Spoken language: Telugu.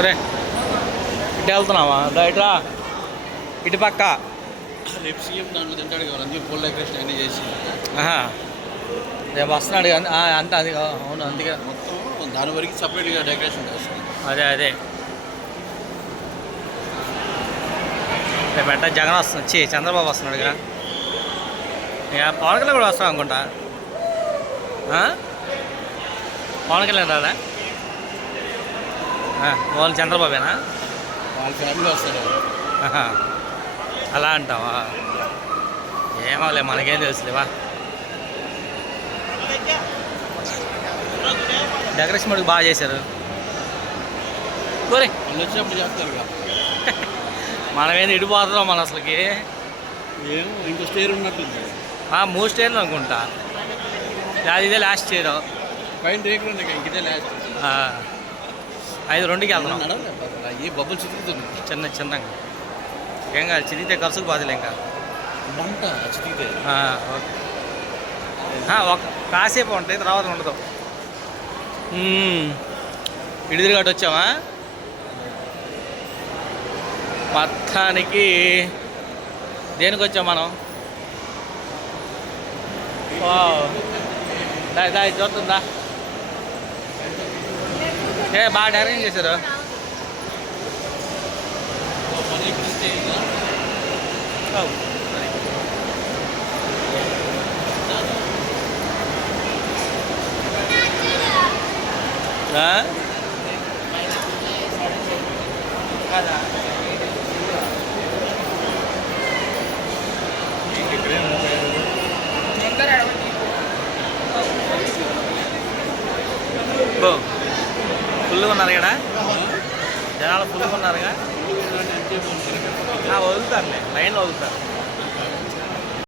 అరే ఇటు వెళ్తున్నావా ఇట్రా ఇటు పక్క రేపు సీఎం దాంట్లో తింటాడు కదా అందుకే ఫుల్ డెకరేషన్ అన్నీ చేసి రేపు వస్తున్నాడు కానీ అంత అది అవును అందుకే మొత్తం దాని వరకు సపరేట్గా డెకరేషన్ చేస్తాం. అదే రేపు ఎట్ట జగన్ వస్తుంది చంద్రబాబు వస్తున్నాడు కదా ఇక పవన్ కళ్యాణ్ కూడా వస్తాం అనుకుంటా. పవన్ కళ్యాణ్ రాదా వాళ్ళు చంద్రబాబేనా వాళ్ళ ఫ్యామిలీ వస్తాడు. అలా అంటావా ఏమోలే మనకేం తెలుసులేవా. డెకరేషన్ మటుకు బాగా చేశారు. కోరే వాళ్ళు వచ్చినప్పుడు చేస్తారు కదా. మనమేది ఇడిపోతున్నాం మన అసలుకి ఏమో ఇంకో స్టేర్ ఉన్నట్టుంది. 3 స్టేర్లు అనుకుంటా. ఇదే లాస్ట్ స్టేర్ పైన రేకులు ఉన్నాయి ఇంకదే లాస్ట్. 5-2కి వెళ్తున్నాం. ఏ బబ్బులు చితుకుతుంది చిన్నగా ఏం కాదు చితికితే ఖర్చుకు బాధలే ఇంకా మంట చితికితే ఒక కాసేపు ఉంటాయి తర్వాత ఉండదు. ఇడిదిరి గట్టు వచ్చామా మొత్తానికి. దేనికి వచ్చాం మనం? దా చూస్తుందా బాగా డెకరేషన్ చేశారు. కదా ఫుల్గా ఉన్నారు కదా జనాలు ఫుల్గా ఉన్నారుగా. వదులుతారులే లైన్లో వదులుతారు.